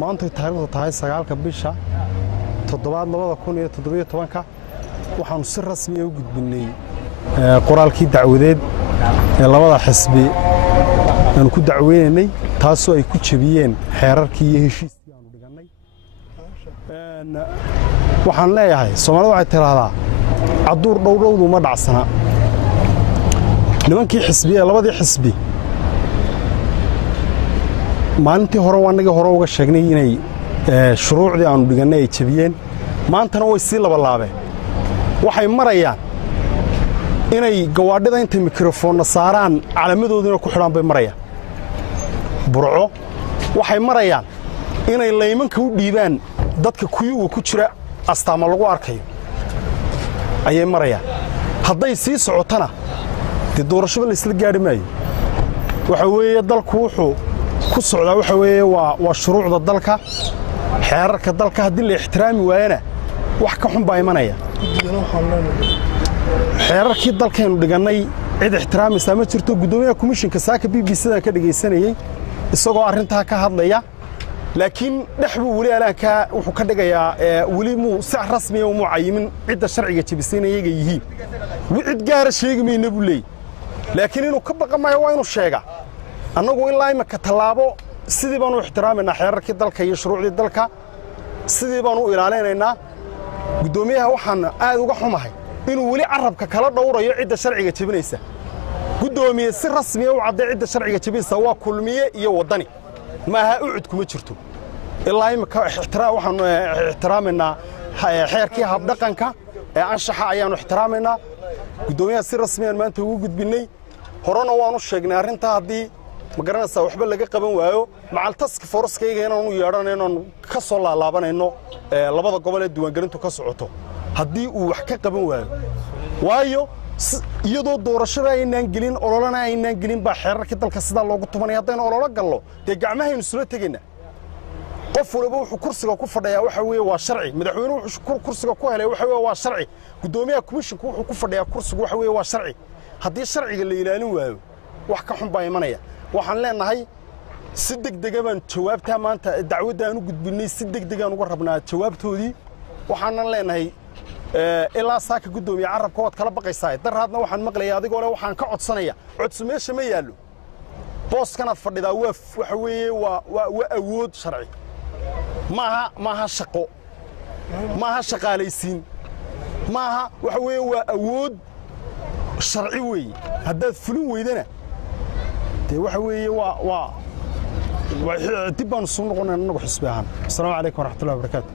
maanta taariikhdu tahay 9 bisha 7/2017 waxaanu si rasmi ah u gudbinay qoraalkii dacwadeed ee labada xisbi aan ku dacweynay taasoo ay ku jabiyeen xeerarkii iyo heshiiskii aanu dhiganay waxaan leeyahay Soomaalidu waxay tiraahdaa caduur dhowdhowdu ma dhacsana nimankii xisbi ee labadii xisbi maalintii hore waanagii hore uga sheegnay inay shuruucdii aanu dhiganay ay jabiyeen maantana way sii labalaabeen waxay marayaan inay gawaadhida inta mikrofoonna saaraan calaamadoodina ku xidhaan bay marayaan burco waxay marayaan inay laymanka u dhiibaan dadka kuyuga ku jira astaama lagu arkayo ayay marayaan hadday sii socotana dee doorashada la isla gaadhi maayo waxa weeye dalku wuxuu ku socdaa waxa weeye waa shuruucda dalka xeerarka dalka haddii la ixtiraami waayana wax ka xun baa imanaya xeerarkii dalkaynu dhigannay cid ixtiraamaysaa ma jirto guddoomiyaha komishinka saaka BBC-dan ka dhagaysanayay isagoo arrintaa ka hadlaya laakiin dhex buu weli alaankaa wuxuu ka dhigayaa weli muu si rasmi ah muu cayimin cidda sharciga jabisayna iyaga yihiin cid gaara sheegi mayna buu leeyahay laakiin inuu ka baqamayo waa inuu sheega annagu ilaa imika tallaabo sidii baanu ixtiraaminaa xeerarkii dalka iyo shuruucdii dalka sidii baanu u ilaalinaynaa guddoomiyaha waxaan aad uga xumahay inuu weli carabka kala dhowrayo cidda sharciga jabinaysa guddoomiye si rasmi ah u cadday cidda sharciga jabinaysa waa kulmiye iyo waddani maaha ucud kuma jirto ilaa imika waxaanu ixtiraaminaa xeerkii habdhaqanka ee anshaxa ayaanu ixtiraamaynaa guddoomiyaha si rasmi ah maanta ugu gudbinay horena waanu sheegnay arrintaa haddii ma garanaysaa waxba laga qaban waayo macal task force-kayga inaanu yeedhanayno inaanu ka soo laalaabanayno labada gobol ee diiwaangelintu ka socoto haddii uu wax ka qaban waayo iyadoo doorashada aynaan gelin ololana aynaan gelin baa xeerarkii dalka sidaa loogu tumanaya haddaynu ololo gallo dee gacmahaynu isula tegaynaa qof waliba wuxuu kursiga ku fadhiyaa waxa weeye waa sharci madaxweynuhu wuxuu kursiga ku helay waxa weeye waa sharci guddoomiyaha komishinku wuxuu ku fadhiyaa kursiga waxa weeye waa sharci haddii sharciga la ilaalin waayo wax ka xun baa imanaya waxaan leenahay si degdeg ah baan jawaabtaa maanta dacwadda aan u gudbinay si degdeg aan uga rabnaa jawaabtoodii waxaanan leenahay ilaa saaka guddoomiye carabka waad kala baqaysaa daraadna waxaan maqlayaa adigoo le waxaan ka codsanaya codso meesha ma yaallo booskanaad fadhidaa waxa weeye waa awood sharci maaha shaqo maaha shaqaalaysiin maaha waxa weeye waa awood sharci weeye haddaad fulin weydana dee waxa weeye waa dib baanu soo noqonayna annagu xisbi ahaan asalaamu calaykum waraxmatullahi wabarakaatu